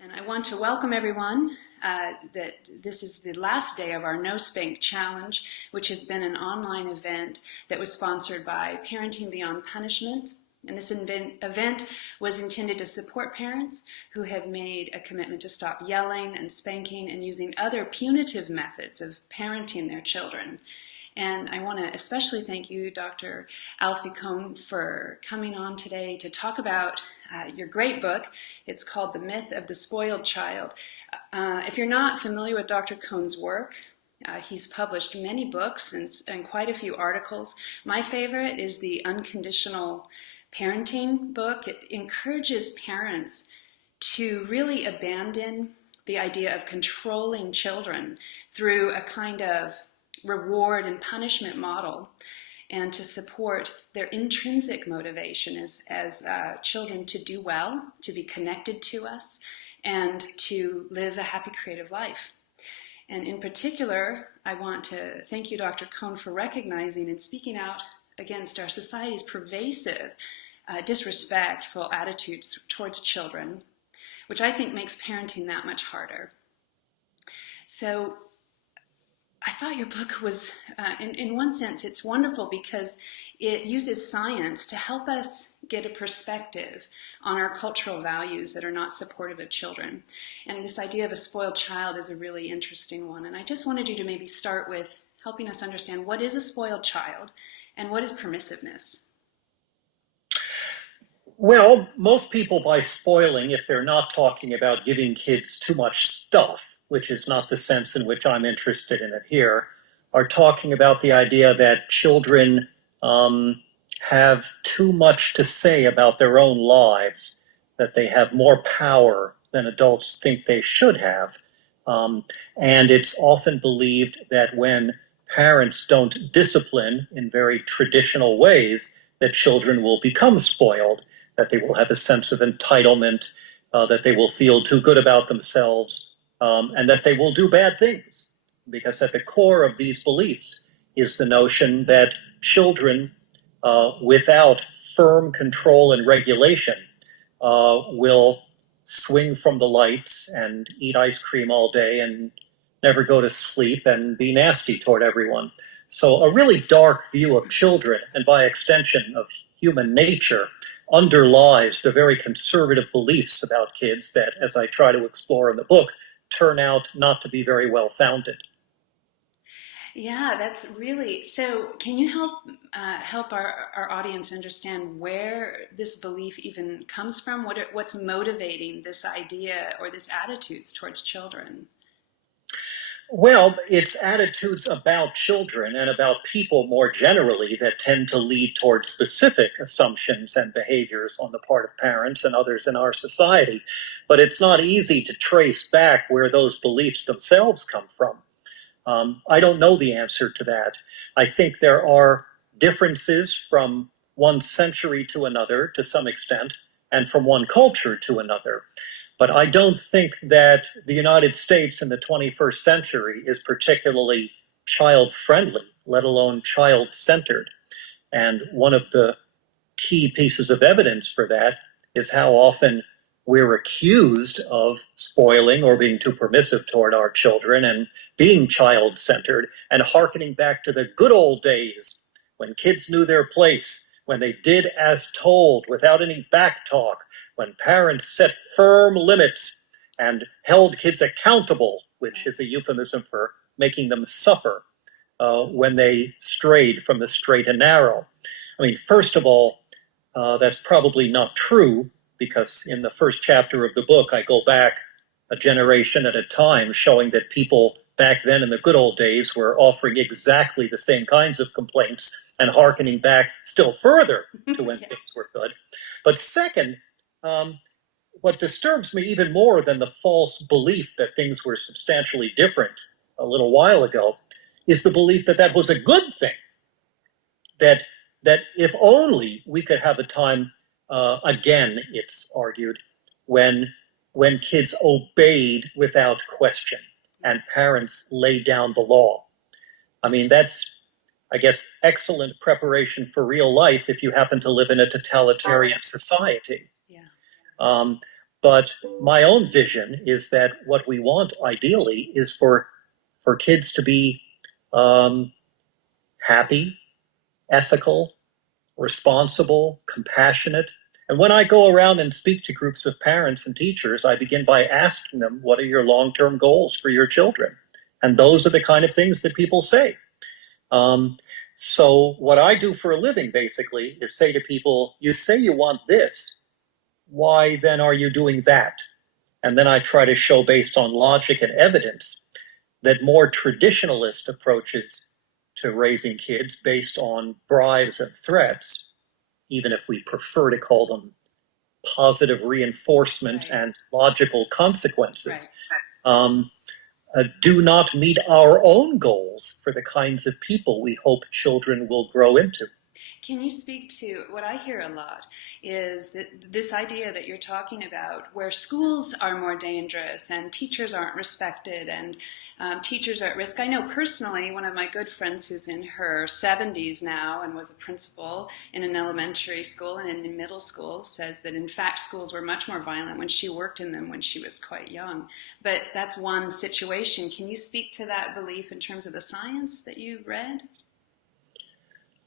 And I want to welcome everyone that this is the last day of our No Spank Challenge, which has been an online event that was sponsored by Parenting Beyond Punishment. And this event was intended to support parents who have made a commitment to stop yelling and spanking and using other punitive methods of parenting their children. And I want to especially thank you, Dr. Alfie Kohn, for coming on today to talk about your great book. It's called The Myth of the Spoiled Child. If you're not familiar with Dr. Kohn's work, he's published many books and quite a few articles. My favorite is the Unconditional Parenting book. It encourages parents to really abandon the idea of controlling children through a kind of reward and punishment model, and to support their intrinsic motivation as children to do well, to be connected to us, and to live a happy, creative life. And in particular, I want to thank you, Dr. Kohn, for recognizing and speaking out against our society's pervasive, disrespectful attitudes towards children, which I think makes parenting that much harder. So I thought your book was, in one sense, it's wonderful because it uses science to help us get a perspective on our cultural values that are not supportive of children. And this idea of a spoiled child is a really interesting one. And I just wanted you to maybe start with helping us understand what is a spoiled child and what is permissiveness. Well, most people, by spoiling, if they're not talking about giving kids too much stuff, which is not the sense in which I'm interested in it here, are talking about the idea that children have too much to say about their own lives, that they have more power than adults think they should have. And it's often believed that when parents don't discipline in very traditional ways, that children will become spoiled, that they will have a sense of entitlement, that they will feel too good about themselves, and that they will do bad things. Because at the core of these beliefs is the notion that children, without firm control and regulation, will swing from the lights and eat ice cream all day and never go to sleep and be nasty toward everyone. So a really dark view of children, and by extension of human nature, underlies the very conservative beliefs about kids that, as I try to explore in the book, turn out not to be very well founded. Yeah, that's really, so can you help our audience understand where this belief even comes from? What's motivating this idea or this attitudes towards children? Well, it's attitudes about children and about people more generally that tend to lead towards specific assumptions and behaviors on the part of parents and others in our society. But it's not easy to trace back where those beliefs themselves come from. I don't know the answer to that. I think there are differences from one century to another to some extent, and from one culture to another. But I don't think that the United States in the 21st century is particularly child-friendly, let alone child-centered. And one of the key pieces of evidence for that is how often we're accused of spoiling or being too permissive toward our children and being child-centered and hearkening back to the good old days when kids knew their place, when they did as told without any back talk, when parents set firm limits and held kids accountable, which is a euphemism for making them suffer when they strayed from the straight and narrow. I mean, first of all, that's probably not true, because in the first chapter of the book, I go back a generation at a time, showing that people back then in the good old days were offering exactly the same kinds of complaints and hearkening back still further to when Yes. things were good. But second, what disturbs me even more than the false belief that things were substantially different a little while ago is the belief that that was a good thing, that if only we could have a time, again, it's argued, when kids obeyed without question and parents laid down the law. I mean, that's, I guess, excellent preparation for real life if you happen to live in a totalitarian society. Yeah. But my own vision is that what we want ideally is for kids to be happy, ethical, responsible, compassionate. And when I go around and speak to groups of parents and teachers, I begin by asking them, what are your long-term goals for your children? And those are the kind of things that people say. So what I do for a living, basically, is say to people, you say you want this. Why then are you doing that? And then I try to show, based on logic and evidence, that more traditionalist approaches to raising kids based on bribes and threats, even if we prefer to call them positive reinforcement and logical consequences, do not meet our own goals for the kinds of people we hope children will grow into. Can you speak to what I hear a lot is that this idea that you're talking about, where schools are more dangerous and teachers aren't respected and teachers are at risk? I know personally one of my good friends who's in her 70s now and was a principal in an elementary school and in the middle school says that in fact schools were much more violent when she worked in them when she was quite young. But that's one situation. Can you speak to that belief in terms of the science that you read?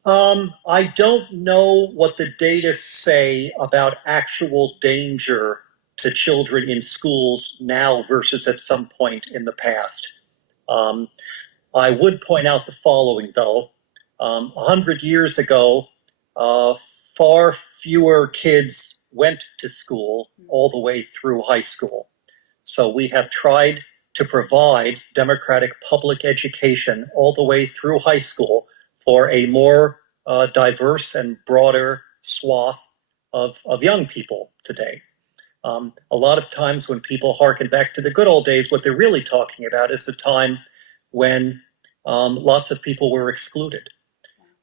I don't know what the data say about actual danger to children in schools now versus at some point in the past. I would point out the following, though. 100 years ago, far fewer kids went to school all the way through high school. So we have tried to provide democratic public education all the way through high school for a more diverse and broader swath of young people today. A lot of times when people harken back to the good old days, what they're really talking about is the time when lots of people were excluded,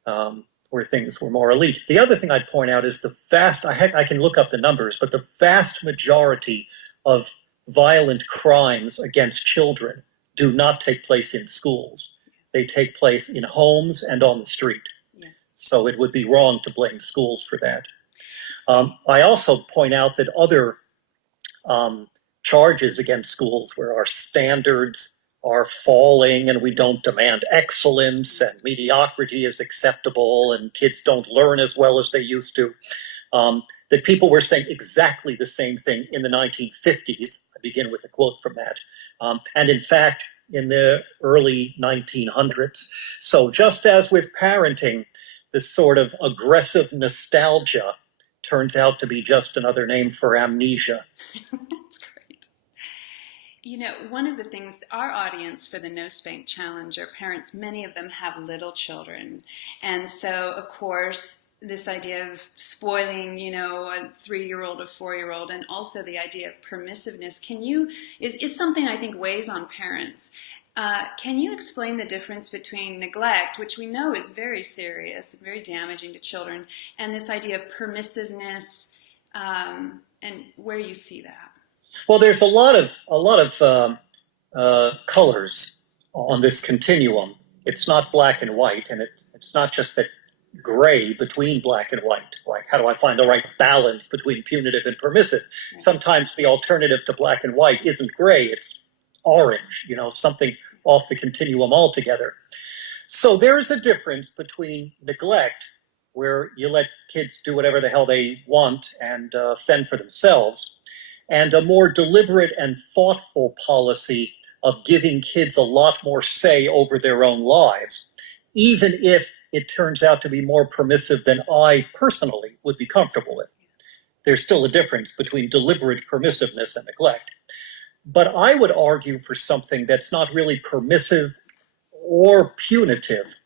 where things were more elite. The other thing I'd point out is I can look up the numbers, but the vast majority of violent crimes against children do not take place in schools. They take place in homes and on the street. Yes. So it would be wrong to blame schools for that. I also point out that other charges against schools where our standards are falling and we don't demand excellence and mediocrity is acceptable and kids don't learn as well as they used to, that people were saying exactly the same thing in the 1950s. I begin with a quote from that. And in fact, in the early 1900s. So just as with parenting, this sort of aggressive nostalgia turns out to be just another name for amnesia. That's great. You know, one of the things, our audience for the No Spank Challenge are parents. Many of them have little children. And so, of course, this idea of spoiling, you know, a 3-year-old, a 4-year-old, and also the idea of permissiveness is something I think weighs on parents. Can you explain the difference between neglect, which we know is very serious and very damaging to children, and this idea of permissiveness, and where you see that? Well, there's a lot of colors on this continuum. It's not black and white, and it's not just that gray between black and white. Like, how do I find the right balance between punitive and permissive? Right. Sometimes the alternative to black and white isn't gray, it's orange, you know, something off the continuum altogether. So there's a difference between neglect, where you let kids do whatever the hell they want and fend for themselves, and a more deliberate and thoughtful policy of giving kids a lot more say over their own lives, even if it turns out to be more permissive than I personally would be comfortable with. There's still a difference between deliberate permissiveness and neglect. But I would argue for something that's not really permissive or punitive,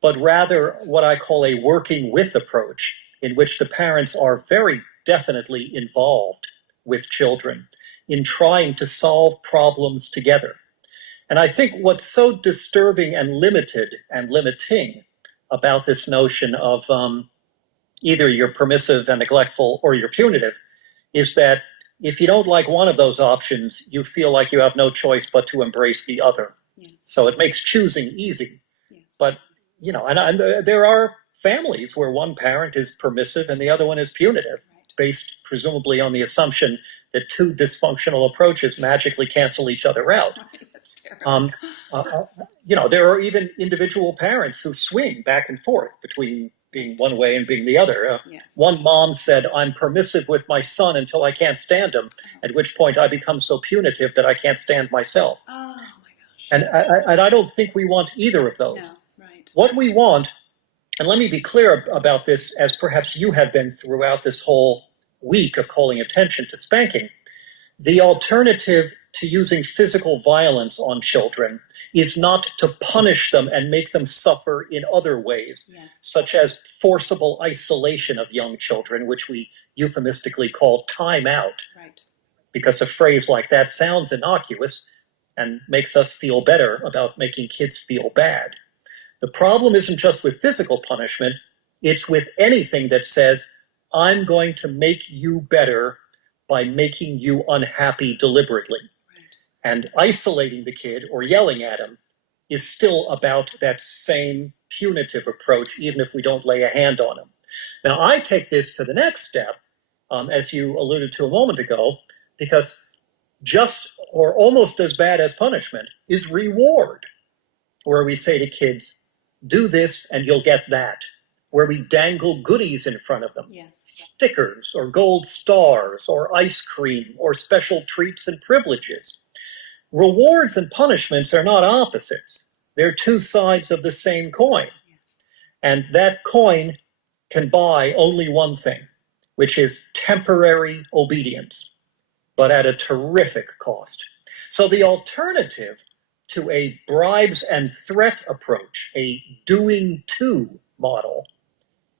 but rather what I call a working with approach, in which the parents are very definitely involved with children in trying to solve problems together. And I think what's so disturbing and limited and limiting about this notion of either you're permissive and neglectful or you're punitive is that if you don't like one of those options, you feel like you have no choice but to embrace the other. Yes. So it makes choosing easy. Yes. But, you know, and there are families where one parent is permissive and the other one is punitive, right, based presumably on the assumption that two dysfunctional approaches magically cancel each other out. That's terrible. There are even individual parents who swing back and forth between being one way and being the other. Yes. One mom said, "I'm permissive with my son until I can't stand him, at which point I become so punitive that I can't stand myself." Oh, my gosh. And I don't think we want either of those. No, right. What we want, and let me be clear about this, as perhaps you have been throughout this whole week of calling attention to spanking, the alternative to using physical violence on children is not to punish them and make them suffer in other ways, Yes. such as forcible isolation of young children, which we euphemistically call time out, Right. because a phrase like that sounds innocuous and makes us feel better about making kids feel bad. The problem isn't just with physical punishment, it's with anything that says, "I'm going to make you better by making you unhappy deliberately." Right. And isolating the kid or yelling at him is still about that same punitive approach, even if we don't lay a hand on him. Now, I take this to the next step, as you alluded to a moment ago, because just or almost as bad as punishment is reward, where we say to kids, "Do this and you'll get that," where we dangle goodies in front of them. Yes. Stickers or gold stars or ice cream or special treats and privileges. Rewards and punishments are not opposites. They're two sides of the same coin. Yes. And that coin can buy only one thing, which is temporary obedience, but at a terrific cost. So the alternative to a bribes and threat approach, a doing to model,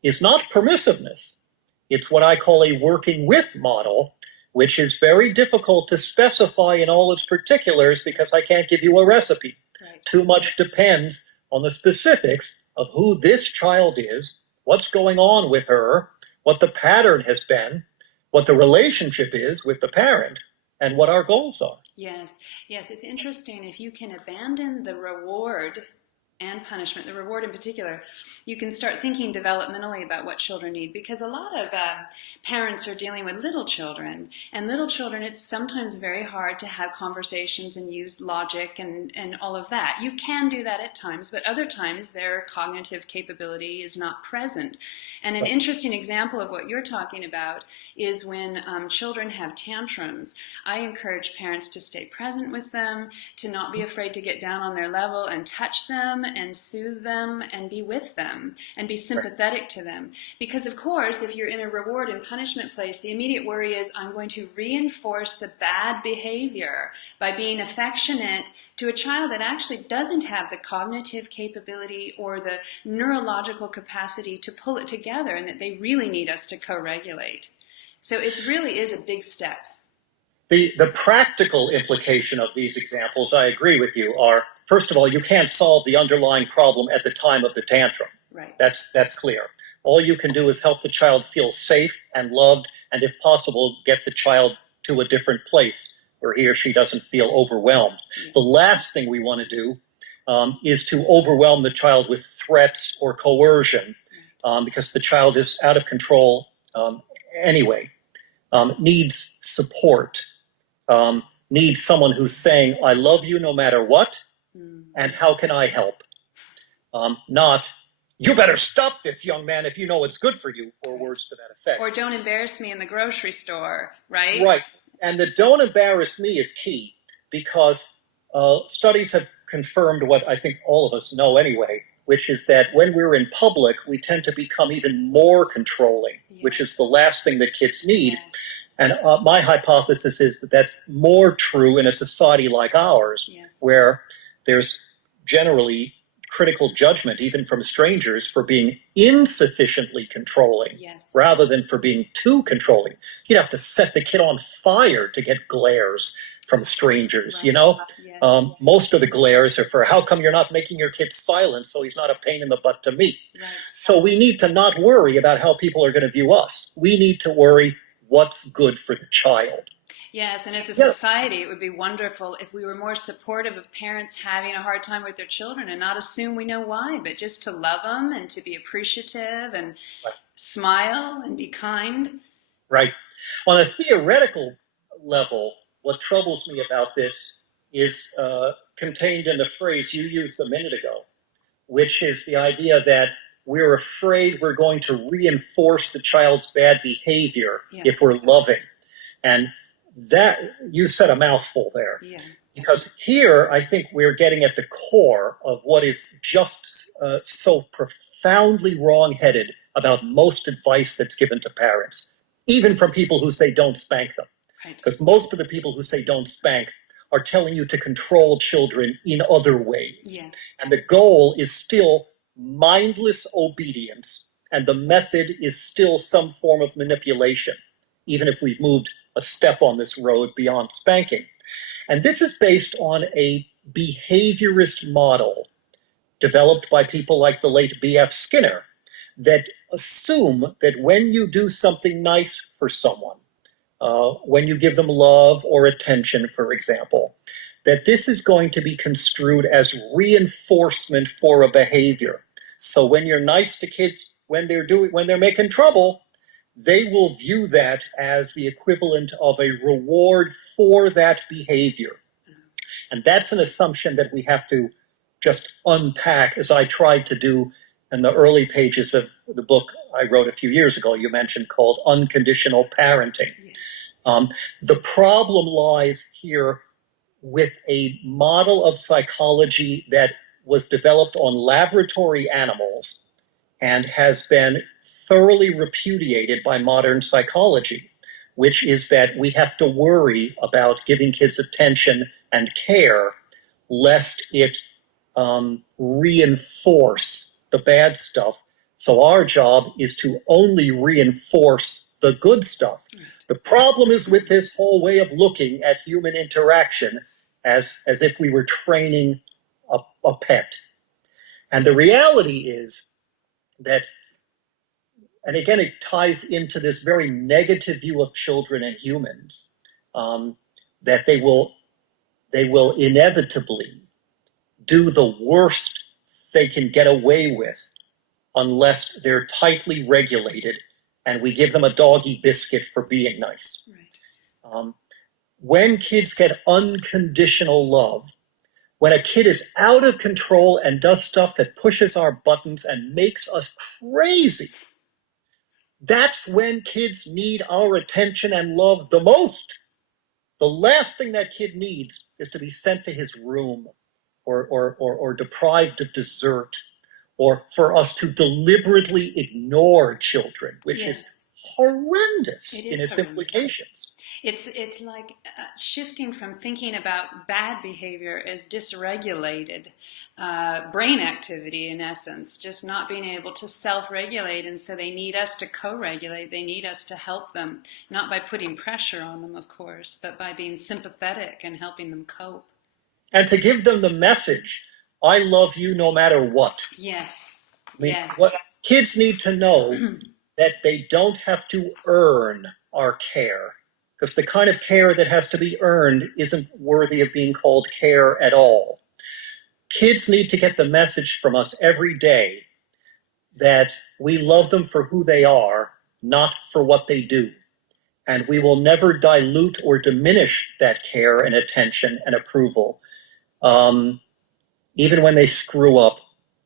is not permissiveness. It's what I call a working with model, which is very difficult to specify in all its particulars because I can't give you a recipe. Right. Too much depends on the specifics of who this child is, what's going on with her, what the pattern has been, what the relationship is with the parent, and what our goals are. Yes, yes, it's interesting. If you can abandon the reward and punishment, the reward in particular, you can start thinking developmentally about what children need, because a lot of parents are dealing with little children, and little children, it's sometimes very hard to have conversations and use logic and all of that. You can do that at times, but other times their cognitive capability is not present. And an interesting example of what you're talking about is when children have tantrums. I encourage parents to stay present with them, to not be afraid to get down on their level and touch them and soothe them and be with them and be sympathetic to them. Because of course, if you're in a reward and punishment place, the immediate worry is, I'm going to reinforce the bad behavior by being affectionate to a child that actually doesn't have the cognitive capability or the neurological capacity to pull it together, and that they really need us to co-regulate. So it really is a big step. The practical implication of these examples, I agree with you, are, first of all, you can't solve the underlying problem at the time of the tantrum. Right. That's clear. All you can do is help the child feel safe and loved, and if possible, get the child to a different place where he or she doesn't feel overwhelmed. Yes. The last thing we want to do is to overwhelm the child with threats or coercion, because the child is out of control anyway. Needs support, needs someone who's saying, "I love you no matter what, and how can I help?" Not, "You better stop this, young man, if you know it's good for you," or words to that effect. Or "Don't embarrass me in the grocery store," right? Right. And the "don't embarrass me" is key, because studies have confirmed what I think all of us know anyway, which is that when we're in public, we tend to become even more controlling, Yes. which is the last thing that kids need. Yes. And my hypothesis is that that's more true in a society like ours, Yes. where there's generally critical judgment, even from strangers, for being insufficiently controlling, Yes. rather than for being too controlling. You'd have to set the kid on fire to get glares from strangers, Right. you know? Yes. Most of the glares are for, "How come you're not making your kid silent so he's not a pain in the butt to me?" Right. So we need to not worry about how people are going to view us. We need to worry what's good for the child. Yes, and as a society, it would be wonderful if we were more supportive of parents having a hard time with their children and not assume we know why, but just to love them and to be appreciative and Right. smile and be kind. Right. On a theoretical level, what troubles me about this is contained in the phrase you used a minute ago, which is the idea that we're afraid we're going to reinforce the child's bad behavior if we're loving. And that, you said a mouthful there. Yeah. Because here, I think we're getting at the core of what is just so profoundly wrong-headed about most advice that's given to parents, even from people who say don't spank them. Because most of the people who say don't spank are telling you to control children in other ways. Yes. And the goal is still mindless obedience, and the method is still some form of manipulation, even if we've moved a step on this road beyond spanking. And this is based on a behaviorist model developed by people like the late B.F. Skinner that assume that when you do something nice for someone, when you give them love or attention, for example, that this is going to be construed as reinforcement for a behavior. So when you're nice to kids, when they're making trouble, they will view that as the equivalent of a reward for that behavior. And that's an assumption that we have to just unpack, as I tried to do in the early pages of the book I wrote a few years ago, you mentioned, called Unconditional Parenting. Yes. The problem lies here with a model of psychology that was developed on laboratory animals and has been thoroughly repudiated by modern psychology, which is that we have to worry about giving kids attention and care lest it reinforce the bad stuff. So our job is to only reinforce the good stuff. The problem is with this whole way of looking at human interaction as if we were training a pet. And the reality is that, and again, it ties into this very negative view of children and humans, that they will inevitably do the worst they can get away with unless they're tightly regulated and we give them a doggy biscuit for being nice. Right. When kids get unconditional love, when a kid is out of control and does stuff that pushes our buttons and makes us crazy, that's when kids need our attention and love the most. The last thing that kid needs is to be sent to his room or deprived of dessert, or for us to deliberately ignore children, which is horrendous in its implications. It's like shifting from thinking about bad behavior as dysregulated brain activity, in essence, just not being able to self-regulate, and so they need us to co-regulate. They need us to help them, not by putting pressure on them, of course, but by being sympathetic and helping them cope. And to give them the message, I love you no matter what. Yes. I mean, Yes. what kids need to know that they don't have to earn our care, because the kind of care that has to be earned isn't worthy of being called care at all. Kids need to get the message from us every day that we love them for who they are, not for what they do. And we will never dilute or diminish that care and attention and approval, even when they screw up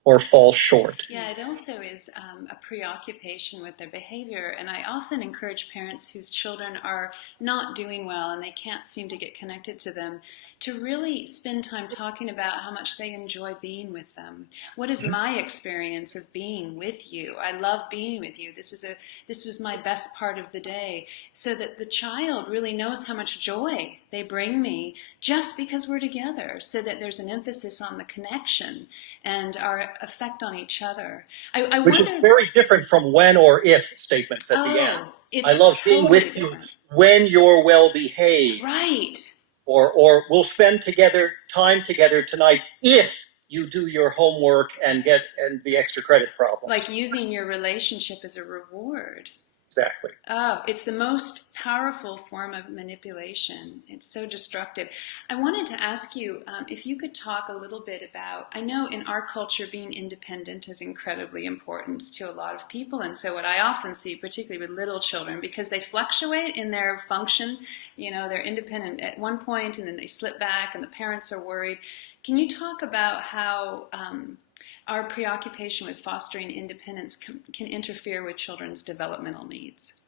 or fall short. Yeah, it also is a preoccupation with their behavior. And I often encourage parents whose children are not doing well and they can't seem to get connected to them to really spend time talking about how much they enjoy being with them. What is my experience of being with you? I love being with you. This was my best part of the day. So that the child really knows how much joy they bring me just because we're together, so that there's an emphasis on the connection and our effect on each other. Which is very different from when or if statements at the end. I love being with you when you're well behaved. Right. Or we'll spend time together tonight if you do your homework and the extra credit problem. Like using your relationship as a reward. exactly. Oh, it's the most powerful form of manipulation. It's so destructive. I wanted to ask you if you could talk a little bit about, I know in our culture being independent is incredibly important to a lot of people. And so what I often see, particularly with little children, because they fluctuate in their function, they're independent at one point and then they slip back and the parents are worried. Can you talk about how our preoccupation with fostering independence can interfere with children's developmental needs?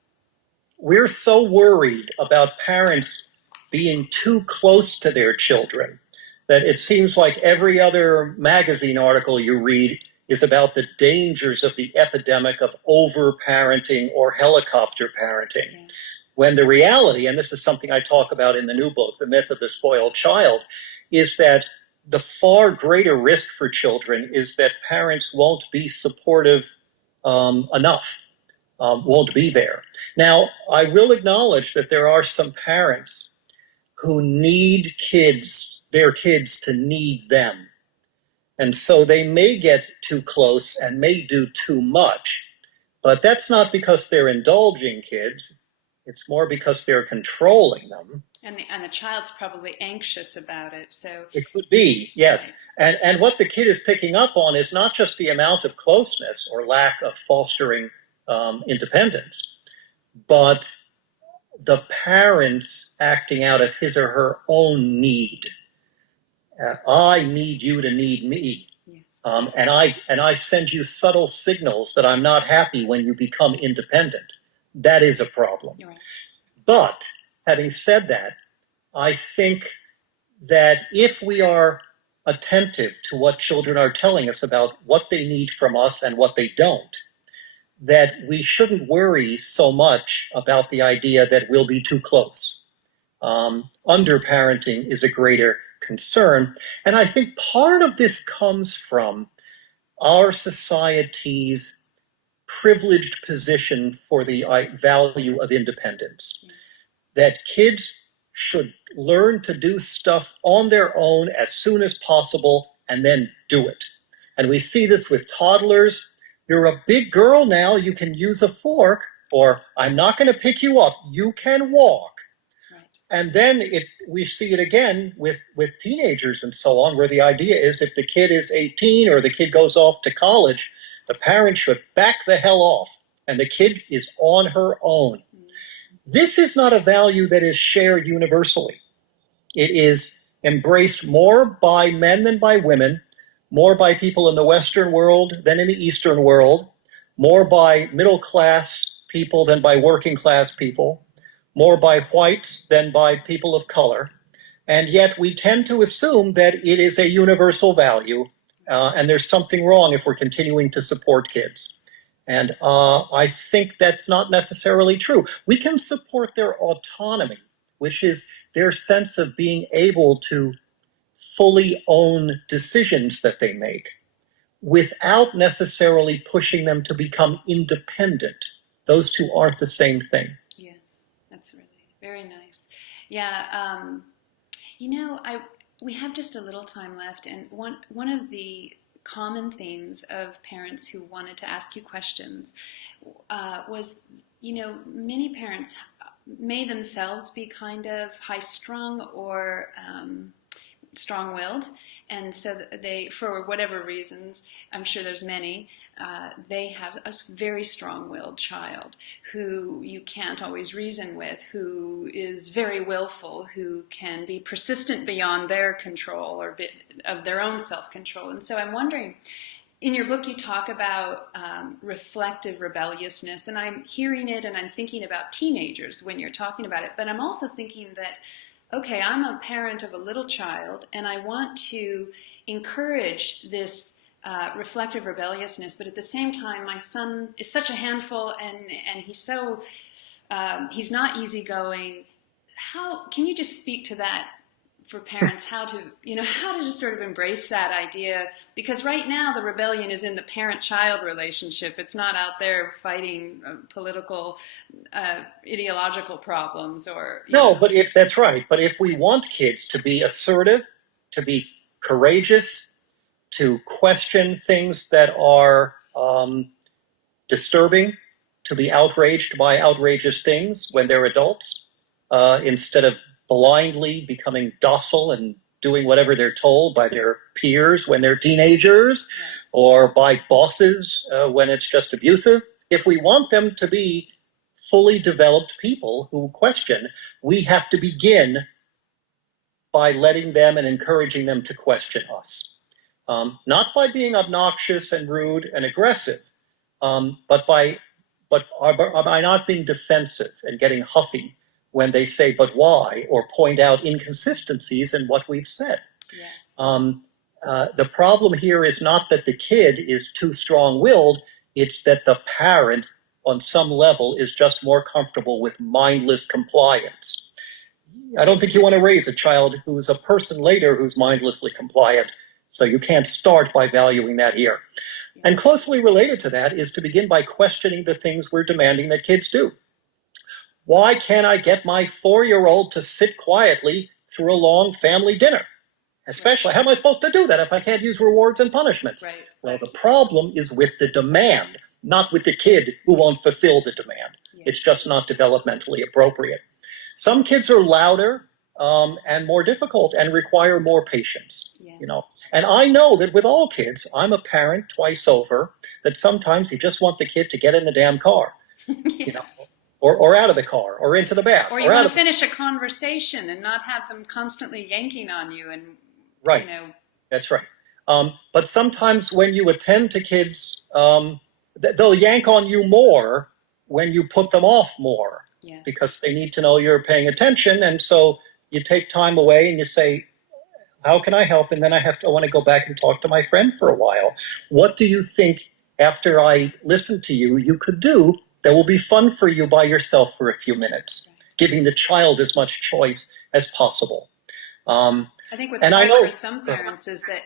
We're so worried about parents being too close to their children that it seems like every other magazine article you read is about the dangers of the epidemic of over-parenting or helicopter parenting. Yeah. When the reality, and this is something I talk about in the new book, The Myth of the Spoiled Child, is that the far greater risk for children is that parents won't be supportive enough. Won't be there. Now, I will acknowledge that there are some parents who need their kids to need them. And so they may get too close and may do too much. But that's not because they're indulging kids. It's more because they're controlling them. And the child's probably anxious about it. So it could be, yes. And what the kid is picking up on is not just the amount of closeness or lack of fostering independence, but the parents acting out of his or her own need. I need you to need me. Yes. And I send you subtle signals that I'm not happy when you become independent. That is a problem. Right. But having said that, I think that if we are attentive to what children are telling us about what they need from us and what they don't, that we shouldn't worry so much about the idea that we'll be too close. Underparenting is a greater concern. And I think part of this comes from our society's privileged position for the value of independence. That kids should learn to do stuff on their own as soon as possible and then do it. And we see this with toddlers. You're a big girl now, you can use a fork, or I'm not going to pick you up, you can walk. Right. And then we see it again with teenagers and so on, where the idea is if the kid is 18 or the kid goes off to college, the parent should back the hell off, and the kid is on her own. This is not a value that is shared universally. It is embraced more by men than by women, more by people in the Western world than in the Eastern world, more by middle-class people than by working-class people, more by whites than by people of color. And yet we tend to assume that it is a universal value, and there's something wrong if we're continuing to support kids. And I think that's not necessarily true. We can support their autonomy, which is their sense of being able to fully own decisions that they make without necessarily pushing them to become independent. Those two aren't the same thing. Yes, that's really very nice. Yeah, we have just a little time left, and one of the common themes of parents who wanted to ask you questions was, many parents may themselves be kind of high-strung or strong-willed, and so they, for whatever reasons, I'm sure there's many, they have a very strong-willed child who you can't always reason with, who is very willful, who can be persistent beyond their control or of their own self-control. And so I'm wondering, in your book you talk about reflective rebelliousness, and I'm hearing it and I'm thinking about teenagers when you're talking about it, but I'm also thinking that, okay, I'm a parent of a little child and I want to encourage this reflective rebelliousness, but at the same time my son is such a handful and he's so he's not easygoing. How can you just speak to that for parents, how to just sort of embrace that idea, because right now the rebellion is in the parent-child relationship. It's not out there fighting political ideological problems or but if that's right, but if we want kids to be assertive, to be courageous, to question things that are disturbing, to be outraged by outrageous things when they're adults, instead of blindly becoming docile and doing whatever they're told by their peers when they're teenagers, or by bosses when it's just abusive. If we want them to be fully developed people who question, we have to begin by letting them and encouraging them to question us. Not by being obnoxious and rude and aggressive, but by not being defensive and getting huffy when they say, but why, or point out inconsistencies in what we've said. Yes. The problem here is not that the kid is too strong-willed, it's that the parent, on some level, is just more comfortable with mindless compliance. I don't think you want to raise a child who's a person later who's mindlessly compliant, so you can't start by valuing that here. Yes. And closely related to that is to begin by questioning the things we're demanding that kids do. Why can't I get my 4-year-old to sit quietly through a long family dinner? Especially, how am I supposed to do that if I can't use rewards and punishments? Right. Well, the problem is with the demand, not with the kid who won't fulfill the demand. Yes. It's just not developmentally appropriate. Some kids are louder and more difficult and require more patience. Yes. You know, and I know that with all kids, I'm a parent twice over, that sometimes you just want the kid to get in the damn car. Yes. You know, or out of the car, or into the bath. Or you want to finish a conversation and not have them constantly yanking on you and, right. You know. That's right. But sometimes when you attend to kids, they'll yank on you more when you put them off more. Yes. Because they need to know you're paying attention. And so you take time away and you say, how can I help? And then I want to go back and talk to my friend for a while. What do you think, after I listen to you, you could do that will be fun for you by yourself for a few minutes, giving the child as much choice as possible. I think what's hard for some parents is that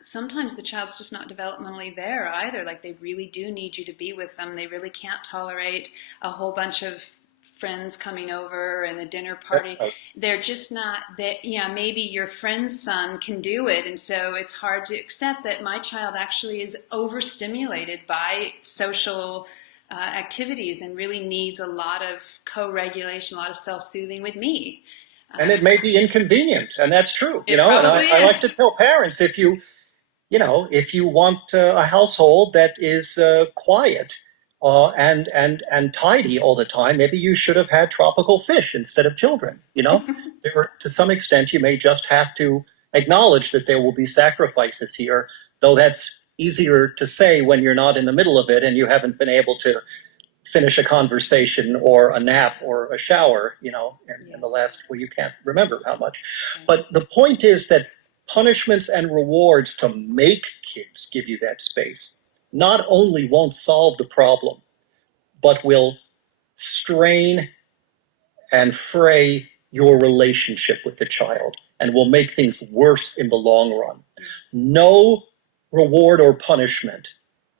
sometimes the child's just not developmentally there either. Like, they really do need you to be with them. They really can't tolerate a whole bunch of friends coming over and a dinner party. They're just not that. Yeah, maybe your friend's son can do it, and so it's hard to accept that my child actually is overstimulated by social activities and really needs a lot of co-regulation, a lot of self-soothing with me. And it may be inconvenient, and that's true. You know, and I like to tell parents, if you want a household that is quiet and tidy all the time, maybe you should have had tropical fish instead of children. You know, to some extent, you may just have to acknowledge that there will be sacrifices here, though that's easier to say when you're not in the middle of it and you haven't been able to finish a conversation or a nap or a shower, you know, in the last, well, you can't remember how much. But the point is that punishments and rewards to make kids give you that space not only won't solve the problem, but will strain and fray your relationship with the child and will make things worse in the long run. No reward or punishment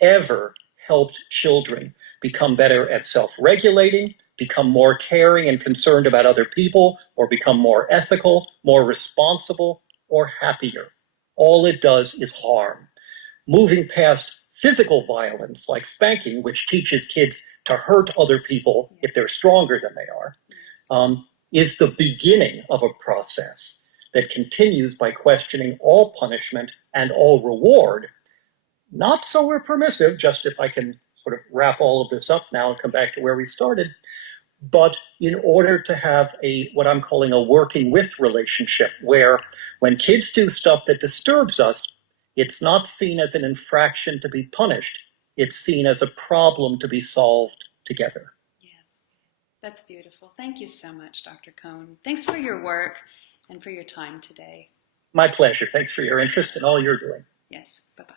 ever helped children become better at self-regulating, become more caring and concerned about other people, or become more ethical, more responsible, or happier. All it does is harm. Moving past physical violence like spanking, which teaches kids to hurt other people if they're stronger than they are, is the beginning of a process that continues by questioning all punishment and all reward. Not so we're permissive, just if I can sort of wrap all of this up now and come back to where we started, but in order to have what I'm calling a working with relationship, where when kids do stuff that disturbs us, it's not seen as an infraction to be punished. It's seen as a problem to be solved together. Yes, that's beautiful. Thank you so much, Dr. Kohn. Thanks for your work and for your time today. My pleasure. Thanks for your interest in all you're doing. Yes, bye-bye.